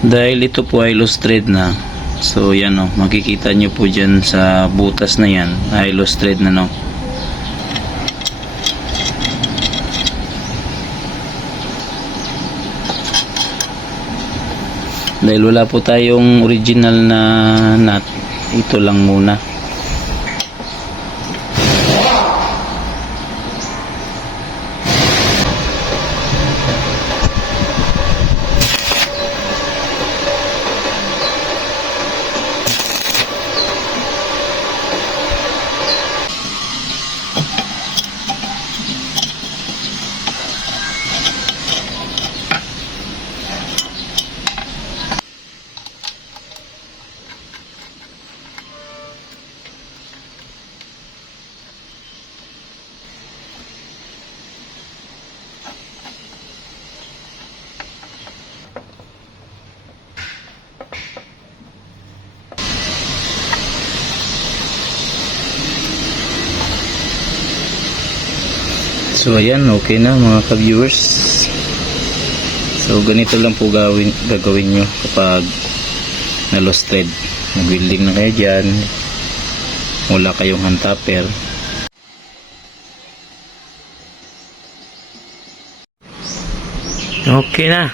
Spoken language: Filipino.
Dahil ito po ay thread na. So yan o, makikita nyo po dyan sa butas na yan ay thread na no. Dahil wala po tayong original na nut, ito lang muna. So ayan, okay na mga ka-viewers. So ganito lang po gawin, gagawin nyo kapag na lost thread. Mag-welding na kayo dyan. Wala kayong handtapper. Okay na.